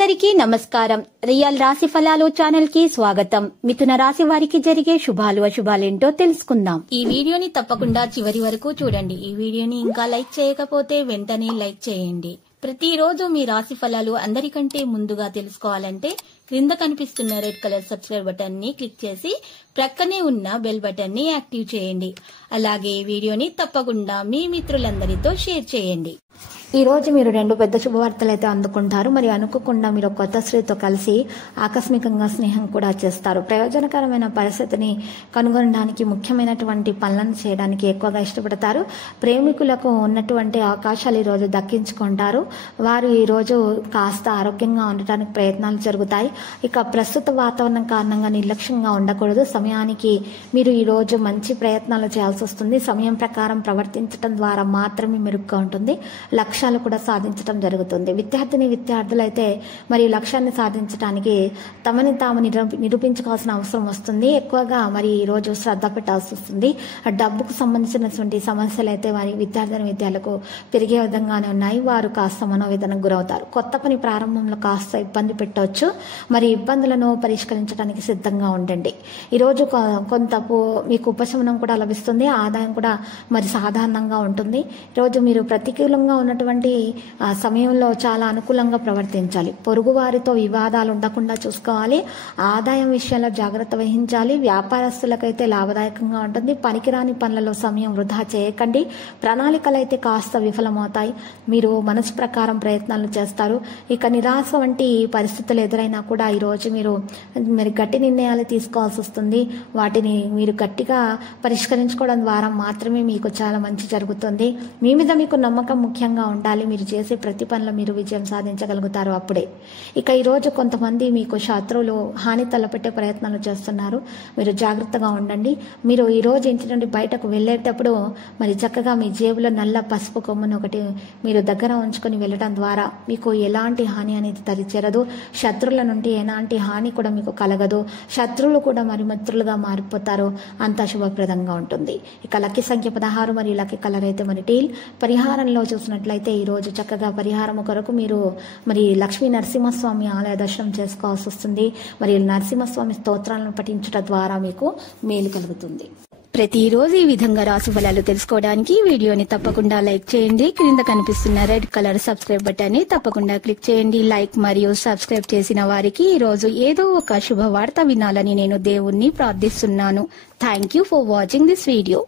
అందరికీ నమస్కారం. రియల్ రాశి ఫలాలు ఛానల్ కి స్వాగతం. మిథున రాశి వారికి జరిగే శుభాలు అశుభాలేంటో తెలుసుకుందాం. ఈ వీడియోని తప్పకుండా చివరి వరకు చూడండి. ఈ వీడియోని ఇంకా లైక్ చేయకపోతే వెంటనే లైక్ చేయండి. ప్రతిరోజు మీ రాశి ఫలాలు అందరికంటే ముందుగా తెలుసుకోవాలంటే క్రింద కనిపిస్తున్న రెడ్ కలర్ సబ్స్క్రైబ్ బటన్ ని క్లిక్ చేసి ప్రక్కనే ఉన్న బెల్ బటన్ ని యాక్టివ్ చేయండి. అలాగే ఈ వీడియోని తప్పకుండా మీ మిత్రులందరితో షేర్ చేయండి. ఈ రోజు మీరు రెండు పెద్ద శుభవార్తలు అయితే అందుకుంటారు. మరి అనుకోకుండా మీరు కొత్త స్త్రీతో కలిసి ఆకస్మికంగా స్నేహం కూడా చేస్తారు. ప్రయోజనకరమైన పరిస్థితిని కనుగొనడానికి ముఖ్యమైనటువంటి పనులను చేయడానికి ఎక్కువగా ఇష్టపడతారు. ప్రేమికులకు ఉన్నటువంటి అవకాశాలు ఈ రోజు దక్కించుకుంటారు. వారు ఈ రోజు కాస్త ఆరోగ్యంగా ఉండటానికి ప్రయత్నాలు జరుగుతాయి. ఇక ప్రస్తుత వాతావరణం కారణంగా నిర్లక్ష్యంగా ఉండకూడదు. సమయానికి మీరు ఈ రోజు మంచి ప్రయత్నాలు చేయాల్సి వస్తుంది. సమయం ప్రకారం ప్రవర్తించడం ద్వారా మాత్రమే మెరుగ్గా ఉంటుంది. లక్ష్యాలు కూడా సాధించడం జరుగుతుంది. విద్యార్థులైతే మరి లక్ష్యాన్ని సాధించడానికి తమని తాము నిరూపించుకోవాల్సిన అవసరం వస్తుంది. ఎక్కువగా మరి ఈ రోజు శ్రద్ధ పెట్టాల్సి వస్తుంది. డబ్బుకు సంబంధించినటువంటి సమస్యలు అయితే వారి విద్యార్థులకు పెరిగే విధంగానే ఉన్నాయి. వారు కాస్త మనోవేదనకు గురవుతారు. కొత్త పని ప్రారంభంలో కాస్త ఇబ్బంది పెట్టవచ్చు. మరి ఇబ్బందులను పరిష్కరించడానికి సిద్ధంగా ఉండండి. ఈరోజు కొంత మీకు ఉపశమనం కూడా లభిస్తుంది. ఆదాయం కూడా మరి సాధారణంగా ఉంటుంది. ఈరోజు మీరు ప్రతికూలంగా ఉన్నటువంటి సమయంలో చాలా అనుకూలంగా ప్రవర్తించాలి. పొరుగు వారితో వివాదాలు ఉండకుండా చూసుకోవాలి. ఆదాయం విషయంలో జాగ్రత్త వహించాలి. వ్యాపారస్తులకైతే లాభదాయకంగా ఉంటుంది. పనికిరాని పనులలో సమయం వృధా చేయకండి. ప్రణాళికలు అయితే కాస్త విఫలమవుతాయి. మీరు మనసు ప్రకారం ప్రయత్నాలు చేస్తారు. ఇక నిరాశ వంటి పరిస్థితులు ఎదురైనా కూడా ఈరోజు మీరు గట్టి నిర్ణయాలు తీసుకోవాల్సి వస్తుంది. వాటిని మీరు గట్టిగా పరిష్కరించుకోవడం ద్వారా మాత్రమే మీకు చాలా మంచి జరుగుతుంది. మీ మీద మీకు నమ్మకం ముఖ్యంగా ఉండాలి. మీరు చేసే ప్రతి పనిలో మీరు విజయం సాధించగలుగుతారు అప్పుడే. ఇక ఈరోజు కొంతమంది మీకు శత్రువులు హాని తలపెట్టే ప్రయత్నాలు చేస్తున్నారు. మీరు జాగ్రత్తగా ఉండండి. మీరు ఈరోజు ఇంటి నుండి బయటకు వెళ్ళేటప్పుడు మరి చక్కగా మీ జేబులో నల్ల పసుపు కొమ్మును ఒకటి మీరు దగ్గర ఉంచుకొని వెళ్ళడం ద్వారా మీకు ఎలాంటి హాని అనేది తరిచేరదు. శత్రువుల నుండి ఎలాంటి హాని కూడా మీకు కలగదు. శత్రువులు కూడా మరి మిత్రులుగా మారిపోతారు. అంత శుభప్రదంగా ఉంటుంది. ఇక లక్కీ సంఖ్య 16 మరియు లక్కీ కలర్ అయితే మరి టీల్. పరిహారంలో చూసినట్లయితే ఈ రోజు చక్కగా పరిహారం కొరకు మీరు మరి లక్ష్మీ నరసింహస్వామి ఆలయ దర్శనం చేసుకోవాల్సి వస్తుంది. మరి నరసింహస్వామి స్తోత్రాలను పఠించడం ద్వారా మీకు మేలు కలుగుతుంది. ప్రతిరోజు ఈ విధంగా రాశి ఫలాలు తెలుసుకోవడానికి వీడియోని తప్పకుండా లైక్ చేయండి. క్రింద కనిపిస్తున్న రెడ్ కలర్ సబ్స్క్రైబ్ బటన్ ని తప్పకుండా క్లిక్ చేయండి. లైక్ మరియు సబ్స్క్రైబ్ చేసిన వారికి ఈ రోజు ఏదో ఒక శుభవార్త వినాలని నేను దేవుణ్ణి ప్రార్థిస్తున్నాను. Thank you for watching this video.